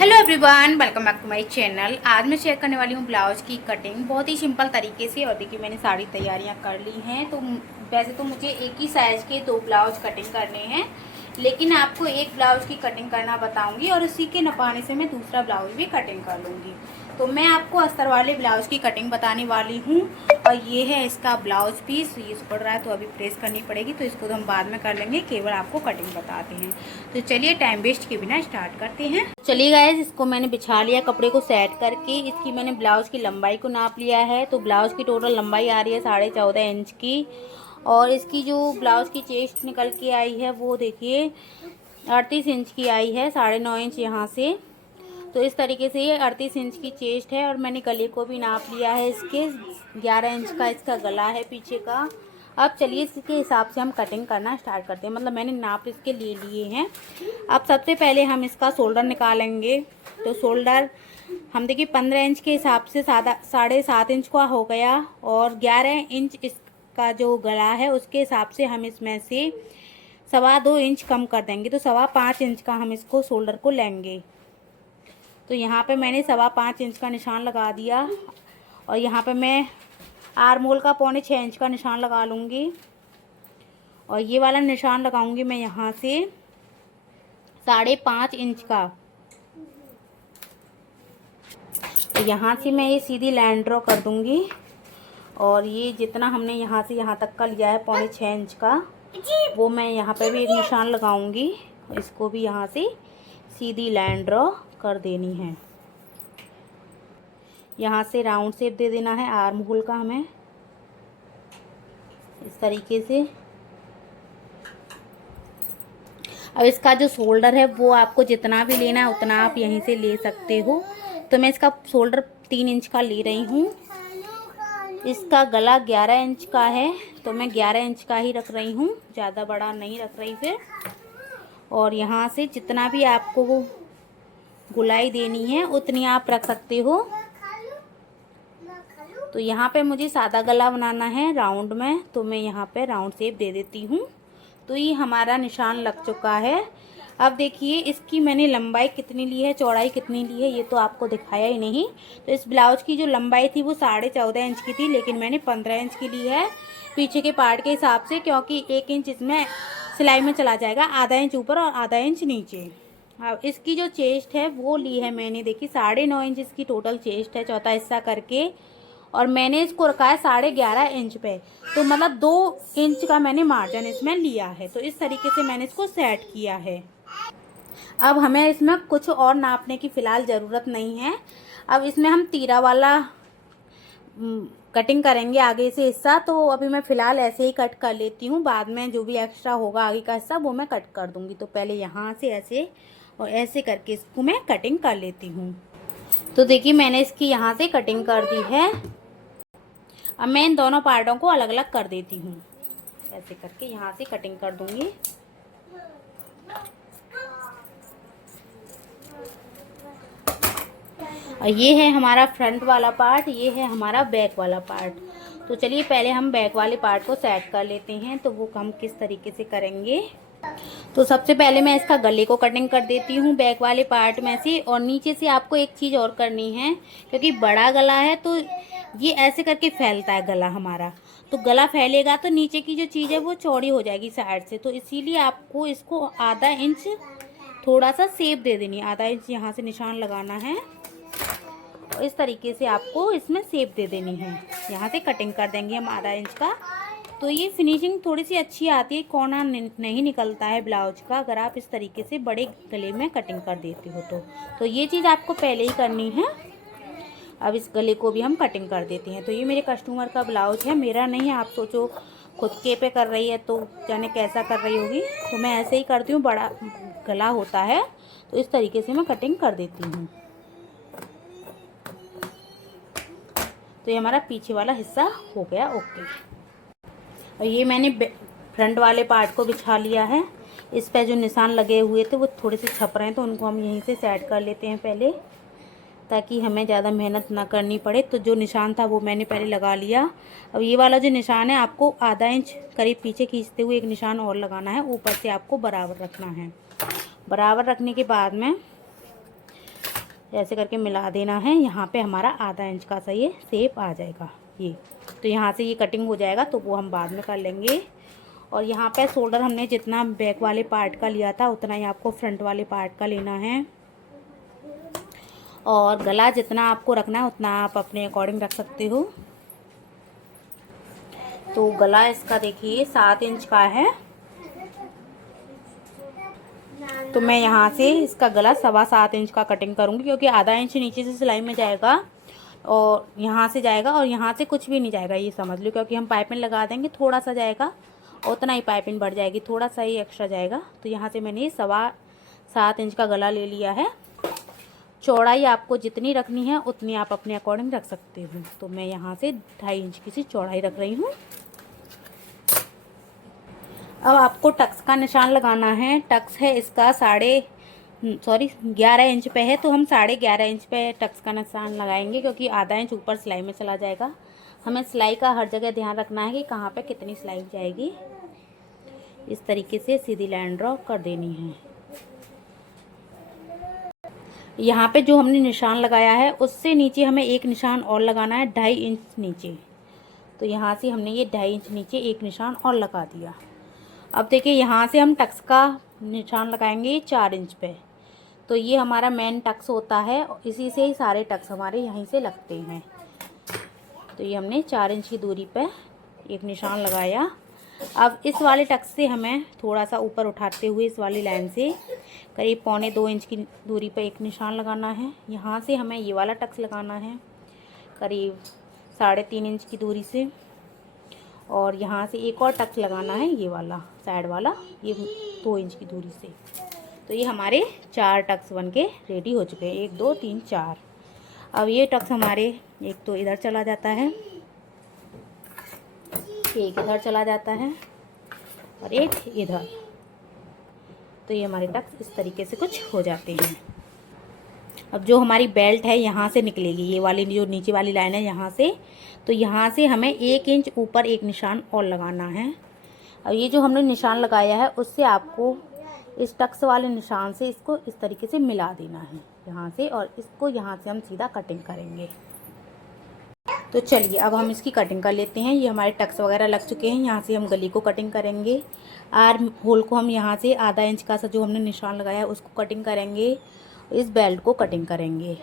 Hello everyone, welcome back to my channel. आज मैं share करने वाली हूँ ब्लाउज की कटिंग बहुत ही सिंपल तरीके से। और देखिए मैंने सारी तैयारियां कर ली हैं। तो वैसे तो मुझे एक ही साइज़ के 2 ब्लाउज कटिंग करने हैं, लेकिन आपको एक ब्लाउज की कटिंग करना बताऊंगी और उसी के नपाने से मैं दूसरा ब्लाउज भी कटिंग कर लूँगी। तो मैं आपको अस्तर वाले ब्लाउज की कटिंग बताने वाली हूँ। और ये है इसका ब्लाउज पीस। ये पड़ रहा है तो अभी प्रेस करनी पड़ेगी, तो इसको तो हम बाद में कर लेंगे, केवल आपको कटिंग बताते हैं। तो चलिए टाइम वेस्ट के बिना स्टार्ट करते हैं। चलिए गाइस, इसको मैंने बिछा लिया कपड़े को सेट करके। इसकी मैंने ब्लाउज की लंबाई को नाप लिया है। तो ब्लाउज की टोटल लंबाई आ रही है 14.5 इंच की। और इसकी जो ब्लाउज की चेस्ट निकल के आई है वो देखिए 38 इंच की आई है, 9.5 इंच यहाँ से। तो इस तरीके से ये 38 इंच की चेस्ट है। और मैंने गले को भी नाप लिया है। इसके 11 इंच का इसका गला है पीछे का। अब चलिए इसके हिसाब से हम कटिंग करना स्टार्ट करते हैं। मतलब मैंने नाप इसके ले लिए हैं। अब सबसे पहले हम इसका शोल्डर निकालेंगे। तो शोल्डर हम देखिए 15 इंच के हिसाब से 7.5 इंच का हो गया। और 11 इंच इसका जो गला है उसके हिसाब से हम इसमें से 2.25 इंच कम कर देंगे। तो 5.25 इंच का हम इसको शोल्डर को लेंगे। तो यहाँ पे मैंने 5.25 इंच का निशान लगा दिया। और यहाँ पे मैं आर्म होल का 5.25 इंच का निशान लगा लूँगी। और ये वाला निशान लगाऊंगी मैं यहाँ से 5.5 इंच का। तो यहाँ से मैं ये सीधी लाइन ड्रॉ कर दूँगी। और ये जितना हमने यहाँ से यहाँ तक का लिया है 5.25 इंच का, वो मैं यहाँ पे भी एक निशान लगाऊंगी। इसको भी यहाँ से सीधी लाइन ड्रॉ कर देनी है। यहाँ से राउंड शेप दे देना है आर्म होल का हमें, इस तरीके से। अब इसका जो शोल्डर है वो आपको जितना भी लेना है उतना आप यहीं से ले सकते हो। तो मैं इसका शोल्डर 3 इंच का ले रही हूँ। इसका गला 11 इंच का है, तो मैं 11 इंच का ही रख रही हूँ, ज़्यादा बड़ा नहीं रख रही फिर। और यहाँ से जितना भी आपको वो गुलाई देनी है उतनी आप रख सकते हो। तो यहाँ पे मुझे सादा गला बनाना है राउंड में, तो मैं यहाँ पे राउंड शेप दे देती हूँ। तो ये हमारा निशान लग चुका है। अब देखिए इसकी मैंने लंबाई कितनी ली है, चौड़ाई कितनी ली है, ये तो आपको दिखाया ही नहीं। तो इस ब्लाउज की जो लंबाई थी वो 14.5 इंच की थी, लेकिन मैंने 15 इंच की ली है पीछे के पार्ट के हिसाब से, क्योंकि 1 इंच इसमें सिलाई में चला जाएगा, आधा इंच ऊपर और आधा इंच नीचे। अब इसकी जो चेस्ट है वो ली है मैंने, देखिए 9.5 इंच इसकी टोटल चेस्ट है, चौथा हिस्सा करके। और मैंने इसको रखा है 11.5 इंच पे। तो मतलब 2 इंच का मैंने मार्जिन इसमें लिया है। तो इस तरीके से मैंने इसको सेट किया है। अब हमें इसमें कुछ और नापने की फ़िलहाल ज़रूरत नहीं है। अब इसमें हम तीरा वाला कटिंग करेंगे आगे से हिस्सा। तो अभी मैं फ़िलहाल ऐसे ही कट कर लेती हूँ, बाद में जो भी एक्स्ट्रा होगा आगे का हिस्सा वो मैं कट कर दूँगी। तो पहले यहाँ से ऐसे और ऐसे करके इसको मैं कटिंग कर लेती हूँ। तो देखिए मैंने इसकी यहाँ से कटिंग कर दी है। अब मैं इन दोनों पार्टों को अलग अलग कर देती हूँ। ऐसे करके यहाँ से कटिंग कर दूँगी। और ये है हमारा फ्रंट वाला पार्ट, ये है हमारा बैक वाला पार्ट। तो चलिए पहले हम बैक वाले पार्ट को सेट कर लेते हैं। तो वो हम किस तरीके से करेंगे। तो सबसे पहले मैं इसका गले को कटिंग कर देती हूँ बैक वाले पार्ट में से। और नीचे से आपको एक चीज़ और करनी है, क्योंकि बड़ा गला है तो ये ऐसे करके फैलता है गला हमारा। तो गला फैलेगा तो नीचे की जो चीज़ है वो चौड़ी हो जाएगी साइड से। तो इसीलिए आपको इसको आधा इंच थोड़ा सा शेप दे देनी है, आधा इंच यहाँ से निशान लगाना है। और इस तरीके से आपको इसमें शेप दे देनी है। यहाँ से कटिंग कर देंगे हम आधा इंच का। तो ये फिनिशिंग थोड़ी सी अच्छी आती है, कोना नहीं निकलता है ब्लाउज का, अगर आप इस तरीके से बड़े गले में कटिंग कर देते हो तो ये चीज़ आपको पहले ही करनी है। अब इस गले को भी हम कटिंग कर देते हैं। तो ये मेरे कस्टमर का ब्लाउज है, मेरा नहीं है। आप सोचो खुद के पे कर रही है तो जाने कैसा कर रही होगी। तो मैं ऐसे ही करती हूँ, बड़ा गला होता है तो इस तरीके से मैं कटिंग कर देती हूँ। तो ये हमारा पीछे वाला हिस्सा हो गया ओके। और ये मैंने फ्रंट वाले पार्ट को बिछा लिया है। इस पे जो निशान लगे हुए थे वो थोड़े से छप रहे हैं, तो उनको हम यहीं से सेट कर लेते हैं पहले, ताकि हमें ज़्यादा मेहनत ना करनी पड़े। तो जो निशान था वो मैंने पहले लगा लिया। अब ये वाला जो निशान है आपको आधा इंच करीब पीछे खींचते हुए एक निशान और लगाना है, ऊपर से आपको बराबर रखना है। बराबर रखने के बाद में ऐसे करके मिला देना है। यहाँ पे हमारा आधा इंच का सा ये शेप आ जाएगा ये। तो यहाँ से ये कटिंग हो जाएगा, तो वो हम बाद में कर लेंगे। और यहाँ पे शोल्डर हमने जितना बैक वाले पार्ट का लिया था उतना ही आपको फ्रंट वाले पार्ट का लेना है। और गला जितना आपको रखना है उतना आप अपने अकॉर्डिंग रख सकते हो। तो गला इसका देखिए 7 इंच का है, तो मैं यहाँ से इसका गला 7.25 इंच का कटिंग करूँगी, क्योंकि आधा इंच नीचे से सिलाई में जाएगा और यहाँ से जाएगा और यहाँ से कुछ भी नहीं जाएगा, ये समझ लो। क्योंकि हम पाइपिंग लगा देंगे, थोड़ा सा जाएगा, उतना ही पाइपिंग बढ़ जाएगी, थोड़ा सा ही एक्स्ट्रा जाएगा। तो यहाँ से मैंने 7.25 इंच का गला ले लिया है। चौड़ाई आपको जितनी रखनी है उतनी आप अपने अकॉर्डिंग रख सकते हो। तो मैं यहाँ से 2.5 इंच की सी चौड़ाई रख रही हूँ। अब आपको टक्स का निशान लगाना है। टक्स है इसका 11 इंच पे है, तो हम 11.5 इंच पे टक्स का निशान लगाएंगे, क्योंकि आधा इंच ऊपर सिलाई में चला जाएगा। हमें सिलाई का हर जगह ध्यान रखना है कि कहाँ पे कितनी सिलाई जाएगी। इस तरीके से सीधी लाइन ड्रॉ कर देनी है। यहाँ पे जो हमने निशान लगाया है उससे नीचे हमें एक निशान और लगाना है 2.5 इंच नीचे। तो यहाँ से हमने ये 2.5 इंच नीचे एक निशान और लगा दिया। अब देखिए यहाँ से हम टक्स का निशान लगाएंगे 4 इंच पे। तो ये हमारा मेन टक्स होता है, इसी से ही सारे टक्स हमारे यहीं से लगते हैं। तो ये हमने 4 इंच की दूरी पे एक निशान लगाया। अब इस वाले टक्स से हमें थोड़ा सा ऊपर उठाते हुए इस वाली लाइन से करीब 1.25 इंच की दूरी पे एक निशान लगाना है। यहाँ से हमें ये वाला टक्स लगाना है करीब 3.5 इंच की दूरी से, और यहाँ से एक और टक्स लगाना है ये वाला साइड वाला, ये 2 इंच की दूरी से। तो ये हमारे 4 टक्स बनके रेडी हो चुके हैं, 1 2 3 4। अब ये टक्स हमारे एक तो इधर चला जाता है, एक इधर चला जाता है और एक इधर। तो ये हमारे टक्स इस तरीके से कुछ हो जाते हैं। अब जो हमारी बेल्ट है यहाँ से निकलेगी, ये वाली जो नीचे वाली लाइन है यहाँ से, तो यहाँ से हमें 1 इंच ऊपर एक निशान और लगाना है। अब ये जो हमने निशान लगाया है उससे आपको इस टक्स वाले निशान से इसको इस तरीके से मिला देना है यहाँ से, और इसको यहाँ से हम सीधा कटिंग करेंगे। तो चलिए अब हम इसकी कटिंग कर लेते हैं। ये हमारे टक्स वगैरह लग चुके हैं। यहाँ से हम गली को कटिंग करेंगे। आर्म होल को हम यहाँ से आधा इंच का सा जो हमने निशान लगाया है उसको कटिंग करेंगे, इस बेल्ट को कटिंग करेंगे।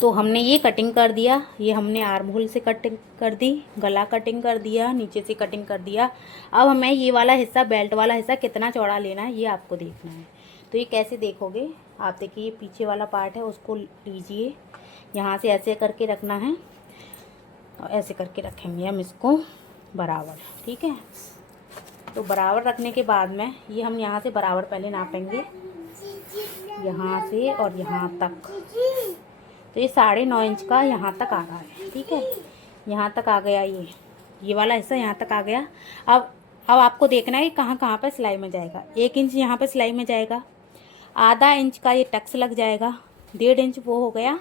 तो हमने ये कटिंग कर दिया, ये हमने आर्म होल से कटिंग कर दी, गला कटिंग कर दिया, नीचे से कटिंग कर दिया। अब हमें ये वाला हिस्सा, बेल्ट वाला हिस्सा कितना चौड़ा लेना है ये आपको देखना है। तो ये कैसे देखोगे आप, देखिए पीछे वाला पार्ट है उसको लीजिए, यहाँ से ऐसे करके रखना है और ऐसे करके रखेंगे हम इसको बराबर, ठीक है। तो बराबर रखने के बाद में ये हम यहाँ से बराबर पहले नापेंगे, यहाँ से और यहाँ तक। तो ये 9.5 इंच का यहाँ तक आ रहा है, ठीक है। यहाँ तक आ गया, ये वाला हिस्सा यहाँ तक आ गया। अब आपको देखना है कि कहाँ कहाँ पर सिलाई में जाएगा। 1 इंच यहाँ पे सिलाई में जाएगा, आधा इंच का ये टक्स लग जाएगा, 1.5 इंच वो हो गया,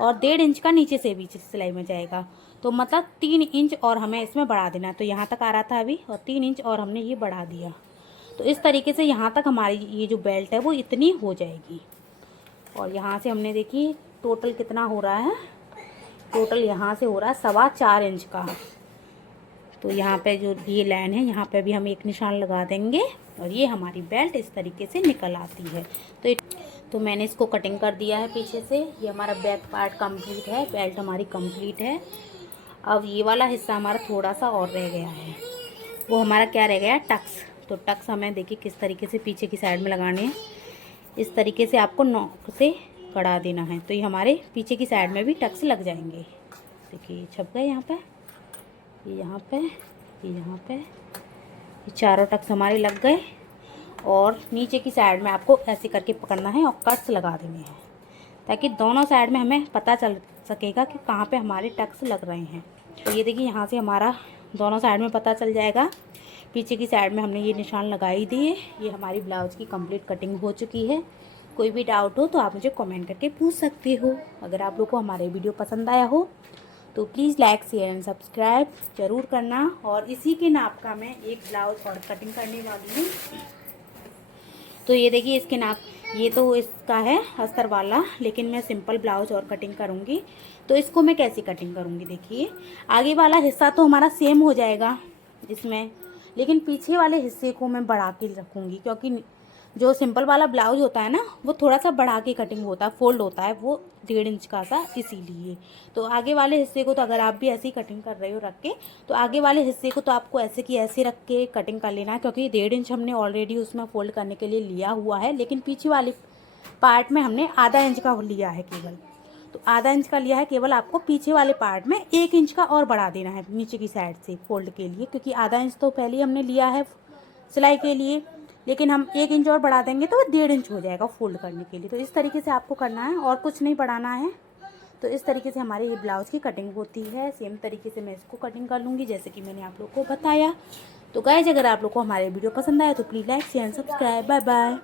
और 1.5 इंच का नीचे से भी सिलाई में जाएगा। तो मतलब 3 इंच और हमें इसमें बढ़ा देना। तो यहाँ तक आ रहा था अभी, और 3 इंच और हमने ये बढ़ा दिया। तो इस तरीके से यहाँ तक हमारी ये जो बेल्ट है वो इतनी हो जाएगी। और यहाँ से हमने देखिए टोटल कितना हो रहा है, टोटल यहाँ से हो रहा है 4.25 इंच का। तो यहाँ पे जो ये लाइन है यहाँ पे भी हम एक निशान लगा देंगे, और ये हमारी बेल्ट इस तरीके से निकल आती है। तो मैंने इसको कटिंग कर दिया है पीछे से। ये हमारा बैक पार्ट कंप्लीट है, बेल्ट हमारी कंप्लीट है। अब ये वाला हिस्सा हमारा थोड़ा सा और रह गया है, वो हमारा क्या रह गया, टक्स। तो टक्स हमें देखिए किस तरीके से पीछे की साइड में लगाने हैं, इस तरीके से आपको नॉक से कड़ा देना है। तो ये हमारे पीछे की साइड में भी टक्स लग जाएंगे। देखिए छप गए यहाँ पे, ये यहाँ पे, ये यहाँ पे, ये चारों टक्स हमारे लग गए। और नीचे की साइड में आपको ऐसे करके पकड़ना है और कट्स लगा देने हैं, ताकि दोनों साइड में हमें पता चल सकेगा कि कहाँ पे हमारे टक्स लग रहे हैं। तो ये देखिए यहाँ से हमारा दोनों साइड में पता चल जाएगा। पीछे की साइड में हमने ये निशान लगा ही दिए। ये हमारी ब्लाउज की कंप्लीट कटिंग हो चुकी है। कोई भी डाउट हो तो आप मुझे कमेंट करके पूछ सकते हो। अगर आप लोग को हमारे वीडियो पसंद आया हो तो please like share and subscribe ज़रूर करना। और इसी के नाप का मैं एक ब्लाउज और कटिंग करने वाली हूँ। तो ये देखिए इसके नाप ये तो इसका है अस्तर वाला, लेकिन मैं सिंपल ब्लाउज और कटिंग करूँगी। तो इसको मैं कैसी कटिंग करूँगी, देखिए आगे वाला हिस्सा तो हमारा सेम हो जाएगा इसमें, लेकिन पीछे वाले हिस्से को मैं बढ़ा के रखूँगी, क्योंकि जो सिंपल वाला ब्लाउज होता है ना वो थोड़ा सा बढ़ा के कटिंग होता है, फोल्ड होता है वो 1.5 इंच का सा, इसीलिए। तो आगे वाले हिस्से को तो अगर आप भी ऐसे ही कटिंग कर रहे हो रख के, तो आगे वाले हिस्से को तो आपको ऐसे की ऐसे रख के कटिंग कर लेना है, क्योंकि 1.5 इंच हमने ऑलरेडी उसमें फोल्ड करने के लिए लिया हुआ है, लेकिन पीछे वाले पार्ट में हमने आधा इंच का लिया है केवल। तो आधा इंच का लिया है केवल, आपको पीछे वाले पार्ट में 1 इंच का और बढ़ा देना है नीचे की साइड से फोल्ड के लिए, क्योंकि आधा इंच तो पहले ही हमने लिया है सिलाई के लिए, लेकिन हम 1 इंच और बढ़ा देंगे तो वो 1.5 इंच हो जाएगा फोल्ड करने के लिए। तो इस तरीके से आपको करना है और कुछ नहीं बढ़ाना है। तो इस तरीके से हमारे ये ब्लाउज़ की कटिंग होती है। सेम तरीके से मैं इसको कटिंग कर लूँगी जैसे कि मैंने आप लोग को बताया। तो गाइस, अगर आप लोग को हमारे वीडियो पसंद आया तो please like share and subscribe. Bye bye.